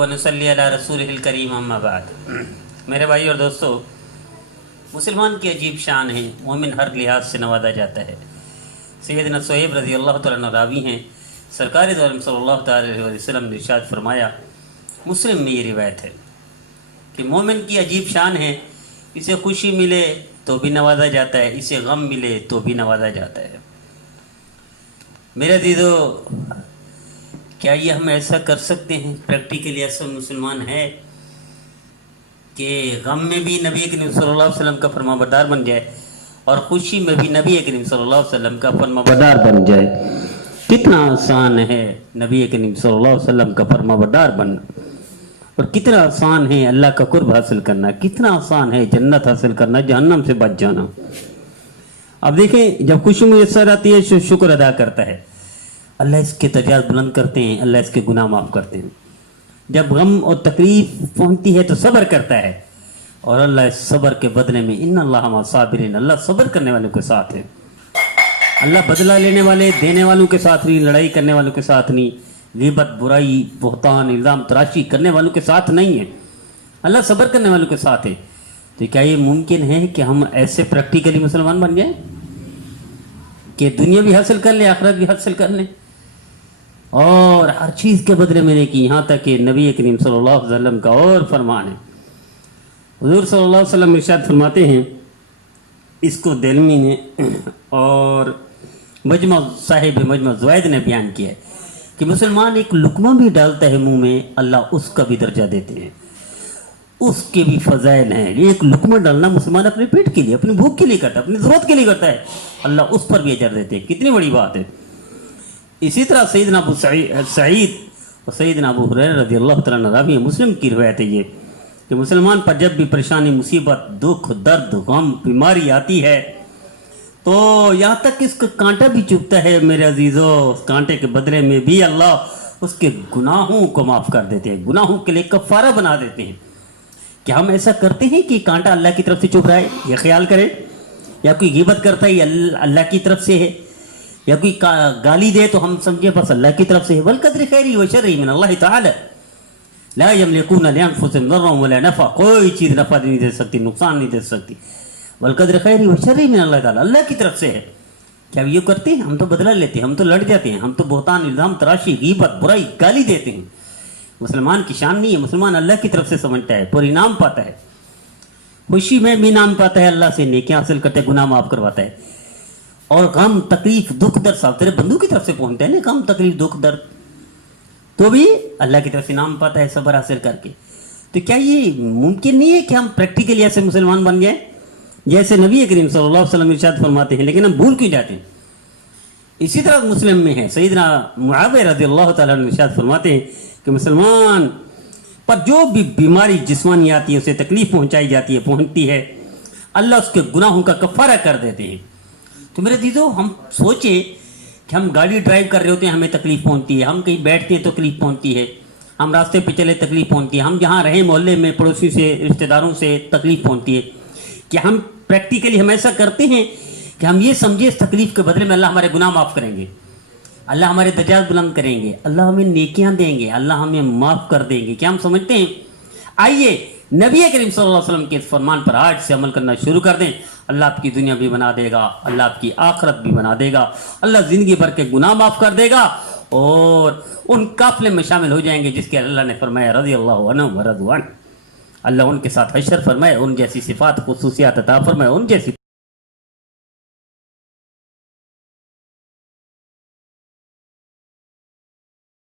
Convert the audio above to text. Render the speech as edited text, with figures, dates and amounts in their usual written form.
ونصلی علی رسول الکریم اما بعد۔ میرے بھائی اور دوستو، مسلمان کی عجیب شان ہے، مومن ہر لحاظ سے نوازا جاتا ہے۔ سیدنا صہیب رضی اللہ تعالیٰ عنہ راوی ہیں، سرکار دو عالم صلی اللہ تعالیٰ علیہ وسلم نے ارشاد فرمایا، مسلم میں یہ روایت ہے کہ مومن کی عجیب شان ہے، اسے خوشی ملے تو بھی نوازا جاتا ہے، اسے غم ملے تو بھی نوازا جاتا ہے۔ میرے عزیزو، کیا یہ ہم ایسا کر سکتے ہیں؟ پریکٹیکلی ایسا مسلمان ہے کہ غم میں بھی نبی کریم صلی اللہ علیہ وسلم کا فرما بردار بن جائے اور خوشی میں بھی نبی کریم صلی اللہ علیہ وسلم کا فرما بردار بن جائے؟ کتنا آسان ہے نبی کریم صلی اللہ علیہ وسلم کا فرما بردار بننا، اور کتنا آسان ہے اللہ کا قرب حاصل کرنا، کتنا آسان ہے جنت حاصل کرنا، جہنم سے بچ جانا۔ اب دیکھیں، جب خوشی میسر آتی ہے شکر ادا کرتا ہے، اللہ اس کے درجات بلند کرتے ہیں، اللہ اس کے گناہ معاف کرتے ہیں۔ جب غم اور تکلیف پہنچتی ہے تو صبر کرتا ہے، اور اللہ اس صبر کے بدلے میں ان اللہ مع الصابرین، اللہ صبر کرنے والوں کے ساتھ ہے۔ اللہ بدلہ لینے والے، دینے والوں کے ساتھ نہیں، لڑائی کرنے والوں کے ساتھ نہیں، غیبت، برائی، بہتان، الزام تراشی کرنے والوں کے ساتھ نہیں ہے، اللہ صبر کرنے والوں کے ساتھ ہے۔ تو کیا یہ ممکن ہے کہ ہم ایسے پریکٹیکلی مسلمان بن جائیں کہ دنیا بھی حاصل کر لیں، آخرت بھی حاصل کر لیں، اور ہر چیز کے بدلے میں نیکی؟ یہاں تک کہ نبی کریم صلی اللہ علیہ وسلم کا اور فرمان ہے، حضور صلی اللہ علیہ وسلم ارشاد فرماتے ہیں، اس کو دلمی نے اور صاحب مجمع زوائد نے بیان کیا ہے کہ مسلمان ایک لقمہ بھی ڈالتا ہے منہ میں، اللہ اس کا بھی درجہ دیتے ہیں، اس کے بھی فضائل ہیں۔ ایک لقمہ ڈالنا مسلمان اپنے پیٹ کے لیے، اپنی بھوک کے لیے کرتا ہے، اپنی ضرورت کے لیے کرتا ہے، اللہ اس پر بھی اجر دیتے ہیں۔ کتنی بڑی بات ہے۔ اسی طرح سیدنا ابو سعید اور سیدنا ابو ہریرہ رضی اللہ تعالیٰ عنہ راوی ہیں، مسلم کی روایت ہے یہ کہ مسلمان پر جب بھی پریشانی، مصیبت، دکھ، درد، غم، بیماری آتی ہے تو یہاں تک کہ اس کا کانٹا بھی چبھتا ہے میرے عزیزو، اس کانٹے کے بدلے میں بھی اللہ اس کے گناہوں کو معاف کر دیتے ہیں، گناہوں کے لیے کفارہ بنا دیتے ہیں۔ کیا ہم ایسا کرتے ہیں کہ کانٹا اللہ کی طرف سے چبھ رہا ہے؟ یہ خیال کریں، یا کوئی غیبت کرتا ہے یہ اللہ کی طرف سے ہے، یا کوئی گالی دے تو ہم سمجھے بس اللہ کی طرف سے ہے۔ والقدر خیری و شری من اللہ تعالی لا یملکون لانفسهم ضرا ولا نفع، کوئی چیز نفع نہیں دے سکتی، نقصان نہیں دے سکتی۔ والقدر خیری و شری من اللہ تعالی، اللہ کی طرف سے ہے۔ کیا یہ کرتے ہیں؟ ہم تو بدلہ لیتے ہیں، ہم تو لڑ جاتے ہیں، ہم تو بہتان، الزام تراشی، غیبت، برائی، گالی دیتے ہیں۔ مسلمان کی شان نہیں ہے، مسلمان اللہ کی طرف سے سمجھتا ہے، پر انعام پاتا ہے، خوشی میں بھی انعام پاتا ہے، اللہ سے نیکیاں حاصل کرتے، گناہ معاف کرواتا ہے۔ اور غم، تکلیف، دکھ، درد سب تیرے بندوں کی طرف سے پہنچتے ہیں نا، غم، تکلیف، دکھ، درد، تو بھی اللہ کی طرف سے انعام پاتا ہے صبر حاصل کر کے۔ تو کیا یہ ممکن نہیں ہے کہ ہم پریکٹیکلی ایسے مسلمان بن جائیں جیسے نبی کریم صلی اللہ علیہ وسلم ارشاد فرماتے ہیں، لیکن ہم بھول کیوں جاتے ہیں؟ اسی طرح مسلم میں ہے، سیدنا معاویہ رضی اللہ تعالیٰ عنہ ارشاد فرماتے ہیں کہ مسلمان پر جو بھی بیماری جسمانی آتی ہے، اسے تکلیف پہنچائی جاتی ہے، پہنچتی ہے، اللہ اس کے گناہوں کا کفارہ کر دیتے ہیں۔ تو میرے عزیزو، ہم سوچیں کہ ہم گاڑی ڈرائیو کر رہے ہوتے ہیں، ہمیں تکلیف پہنچتی ہے، ہم کہیں بیٹھتے ہیں تو تکلیف پہنچتی ہے، ہم راستے پہ چلے تکلیف پہنچتی ہے، ہم جہاں رہیں محلے میں پڑوسی سے، رشتہ داروں سے تکلیف پہنچتی ہے۔ کیا ہم پریکٹیکلی ہم ایسا کرتے ہیں کہ ہم یہ سمجھے اس تکلیف کے بدلے میں اللہ ہمارے گناہ معاف کریں گے، اللہ ہمارے درجات بلند کریں گے، اللہ ہمیں نیکیاں دیں گے، اللہ ہمیں معاف کر دیں گے؟ کیا ہم سمجھتے ہیں؟ آئیے نبی کریم صلی اللہ علیہ وسلم کے اس فرمان پر آج سے عمل کرنا شروع کر دیں، اللہ آپ کی دنیا بھی بنا دے گا، اللہ آپ کی آخرت بھی بنا دے گا، اللہ زندگی بھر کے گناہ معاف کر دے گا، اور ان قافلے میں شامل ہو جائیں گے جس کے اللہ نے فرمایا رضی اللہ عنہ ورضوا عنہ، اللہ ان کے ساتھ حشر فرمائے، ان جیسی صفات، خصوصیات عطا فرمائے، ان جیسی